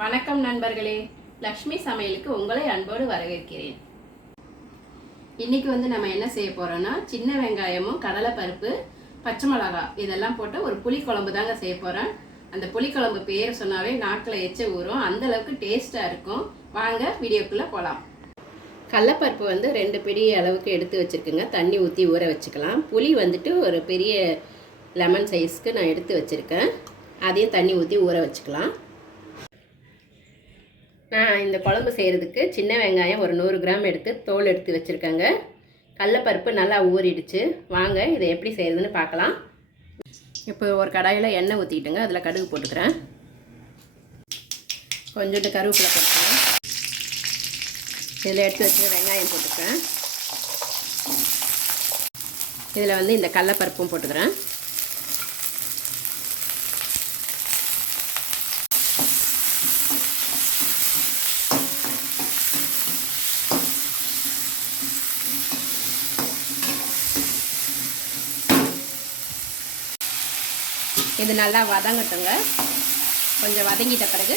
வணக்கம் நண்பர்களே. லக்ஷ்மி சமையலுக்கு உங்களை அன்போடு வரவேற்கிறேன். இன்னைக்கு வந்து நம்ம என்ன செய்ய போறோம்னா சின்ன வெங்காயமும் கடலைப்பருப்பு பச்சை மிளகா இதெல்லாம் போட்டு ஒரு புளிக்குழம்பு தாங்க செய்ய போறேன். அந்த புளிக்குழம்பு பேர் சொன்னாவே நாக்கில் எச்ச ஊறும். அந்த அளவுக்கு டேஸ்ட்டாக இருக்கும். வாங்க வீடியோக்குள்ளே போகலாம் கடலப்பருப்பு வந்து ரெண்டு பெரிய அளவுக்கு எடுத்து வச்சுருக்கேங்க. தண்ணி ஊற்றி ஊற வச்சுக்கலாம். புளி வந்துட்டு ஒரு பெரிய லெமன் சைஸ்க்கு நான் எடுத்து வச்சுருக்கேன். அதையும் தண்ணி ஊற்றி ஊற வச்சுக்கலாம். நான் இந்த குழம்பு செய்கிறதுக்கு சின்ன வெங்காயம் ஒரு நூறு கிராம் எடுத்து தோல் எடுத்து வச்சுருக்கேங்க. கடலப்பருப்பு நல்லா ஊறிடுச்சு. வாங்க இதை எப்படி செய்கிறதுன்னு பார்க்கலாம். இப்போ ஒரு கடாயில் எண்ணெய் ஊற்றிக்கிட்டுங்க அதில் கடுகு போட்டுக்கிறேன். கொஞ்சோண்டு கருவேப்பிலை போட்டுக்கிறேன். இதில் எடுத்து வச்சு வெங்காயம் போட்டுக்கிறேன். இதில் வந்து இந்த கடலப்பருப்பும் போட்டுக்கிறேன். இது நல்லா வதங்கட்டுங்க. கொஞ்சம் வதங்கிட்ட பிறகு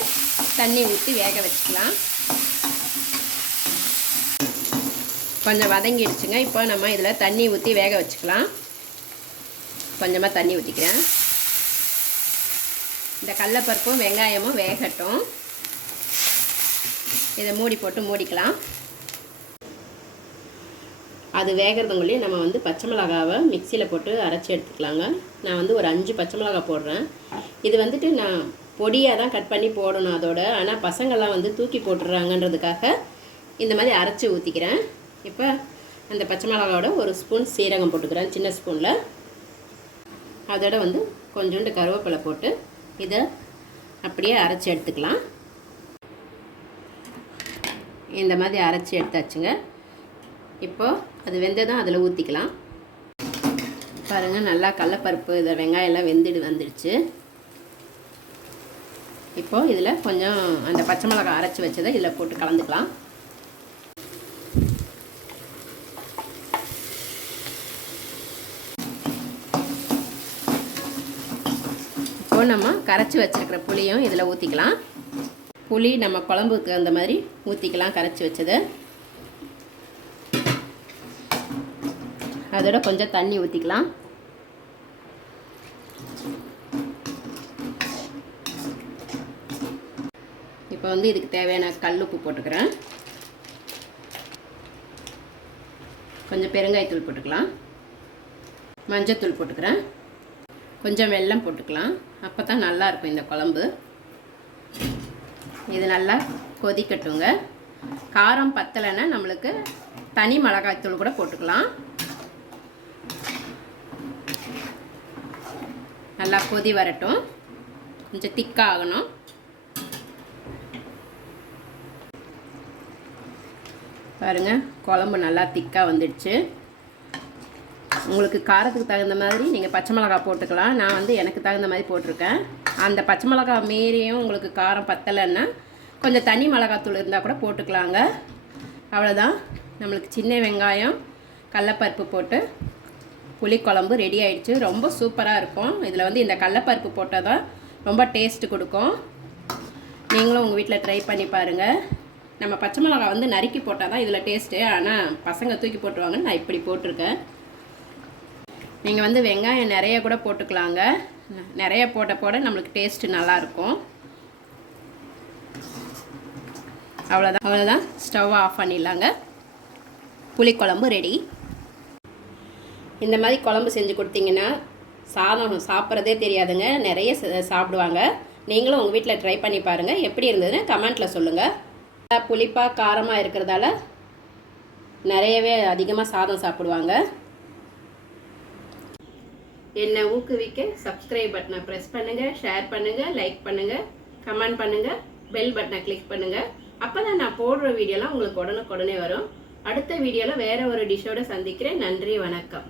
தண்ணி ஊற்றி வேக வச்சுக்கலாம். கொஞ்சம் வதங்கிடுச்சுங்க. இப்போ நம்ம இதில் தண்ணி ஊற்றி வேக வச்சுக்கலாம். கொஞ்சமாக தண்ணி ஊற்றிக்கிறேன் இந்த கடலப்பருப்பும் வெங்காயமும் வேகட்டும். இதை மூடி போட்டு மூடிக்கலாம். அது வேகிறதுக்குள்ளேயே நம்ம வந்து பச்சை மிளகாவை மிக்சியில் போட்டு அரைச்சி எடுத்துக்கலாங்க. நான் வந்து ஒரு அஞ்சு பச்சை மிளகா போடுறேன். இது வந்துட்டு நான் பொடியாக தான் கட் பண்ணி போடணும் அதோட. ஆனால் பசங்கள்லாம் வந்து தூக்கி போட்டுடுறாங்கன்றதுக்காக இந்த மாதிரி அரைச்சி ஊற்றிக்கிறேன் இப்போ அந்த பச்சை மிளகாவோட ஒரு ஸ்பூன் சீரகம் போட்டுக்கிறேன் சின்ன ஸ்பூனில். அதோட வந்து கொஞ்சோண்டு கருவேப்பிலை போட்டு இதை அப்படியே அரைச்சி எடுத்துக்கலாம். இந்த மாதிரி அரைச்சி எடுத்தாச்சுங்க. இப்போது அது வெந்ததும் அதில் ஊற்றிக்கலாம் பாருங்கள் நல்லா கடலப்பருப்பு இதை வெங்காயம் எல்லாம் வெந்துடு வந்துடுச்சு இப்போது இதில் கொஞ்சம் அந்த பச்சை மிளகாய் அரைச்சி வச்சதை இதில் போட்டு கலந்துக்கலாம். இப்போ நம்ம கரைச்சி வச்சுருக்கிற புளியும் இதில் ஊற்றிக்கலாம் புளி நம்ம குழம்புக்கு அந்த மாதிரி ஊற்றிக்கலாம் கரைச்சி வச்சதை. அதோட கொஞ்சம் தண்ணி ஊற்றிக்கலாம் இப்போ வந்து இதுக்கு தேவையான கல் உப்பு போட்டுக்கிறேன். கொஞ்சம் பெருங்காயத்தூள் போட்டுக்கலாம். மஞ்சத்தூள் போட்டுக்கிறேன். கொஞ்சம் வெல்லம் போட்டுக்கலாம். அப்போ தான் நல்லாயிருக்கும் இந்த குழம்பு. இது நல்லா கொதிக்கட்டுங்க. காரம் பத்தலைன்னா நம்மளுக்கு தனி மிளகாய்த்தூள் கூட போட்டுக்கலாம். நல்லா கொதி வரட்டும். கொஞ்சம் திக்காக ஆகணும் பாருங்கள் குழம்பு நல்லா திக்காக வந்துடுச்சு. உங்களுக்கு காரத்துக்கு தகுந்த மாதிரி நீங்கள் பச்சை மிளகா போட்டுக்கலாம். நான் வந்து எனக்கு தகுந்த மாதிரி போட்டிருக்கேன். அந்த பச்சை மிளகா மீறியும் உங்களுக்கு காரம் பத்தலைன்னா கொஞ்சம் தனி மிளகாத்தூள் இருந்தால் கூட போட்டுக்கலாங்க. அவ்வளோதான் நம்மளுக்கு சின்ன வெங்காயம் கடலப்பருப்பு போட்டு புளிக்குழம்பு ரெடி ஆயிடுச்சு. ரொம்ப சூப்பராக இருக்கும். இதில் வந்து இந்த கடலப்பருப்பு போட்டால் தான் ரொம்ப டேஸ்ட்டு கொடுக்கும். நீங்களும் உங்கள் வீட்டில் ட்ரை பண்ணி பாருங்கள் நம்ம பச்சை மிளகா வந்து நறுக்கி போட்டால் தான் இதில் டேஸ்ட்டு ஆனால் பசங்க தூக்கி போட்டுருவாங்கன்னு நான் இப்படி போட்டிருக்கேன். நீங்கள் வந்து வெங்காயம் நிறைய கூட போட்டுக்கலாங்க. நிறைய போட்ட போட நம்மளுக்கு டேஸ்ட்டு நல்லாயிருக்கும். அவ்வளோதான் அவ்வளோதான் ஸ்டவ் ஆஃப் பண்ணிடலாங்க. புளிக்குழம்பு ரெடி இந்த மாதிரி குழம்பு செஞ்சு கொடுத்தீங்கன்னா சாதம் சாப்பிட்றதே தெரியாதுங்க. நிறைய சாப்பிடுவாங்க. நீங்களும் உங்கள் வீட்டில் ட்ரை பண்ணி பாருங்கள் எப்படி இருந்ததுன்னு கமெண்ட்டில் சொல்லுங்கள் புளிப்பாக காரமாக இருக்கிறதால நிறையவே அதிகமாக சாதம் சாப்பிடுவாங்க. என்னை ஊக்குவிக்க சப்ஸ்கிரைப் பட்டனை ப்ரெஸ் பண்ணுங்கள் ஷேர் பண்ணுங்கள் லைக் பண்ணுங்கள் கமெண்ட் பண்ணுங்கள் பெல் பட்டனை கிளிக் பண்ணுங்கள் அப்போ தான் நான் போடுற வீடியோலாம் உங்களுக்கு உடனுக்குடனே வரும். அடுத்த வீடியோவில் வேறு ஒரு டிஷ்ஷோடு சந்திக்கிறேன். நன்றி வணக்கம்.